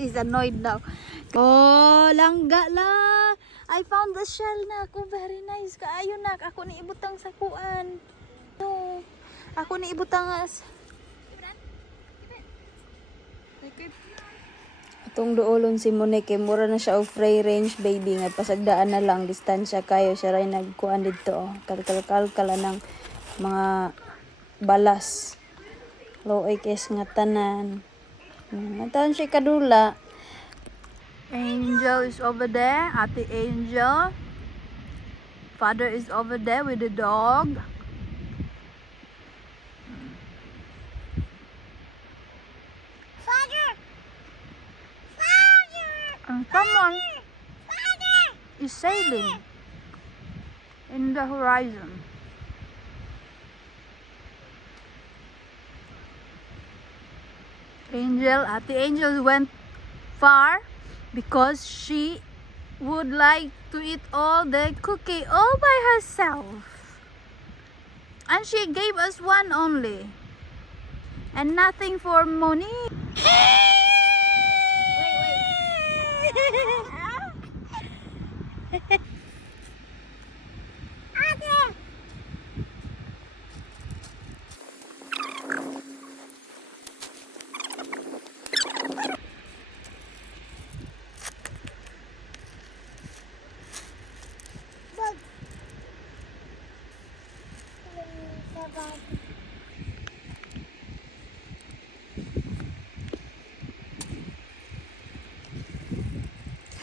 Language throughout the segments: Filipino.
He's annoyed now. Oh, langga la. I found the shell na ako. Very nice. Kaayo na. Ako ni ibutang sa kuan. No. Ako ni ibutang Itong duolon si Monique, mura na siya og free range baby nga pasagdaan na lang distansya kayo siya ray nagkuan dito oh. Kalkal ng mga balas. Loy kes nga tanan. Natan siya kadula. Angel is over there. Ate Angel. Father is over there with the dog. Someone is sailing in the horizon. Ate Angel went far because she would like to eat all the cookie all by herself. And she gave us one only. And nothing for Monique.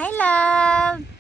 Hi, love.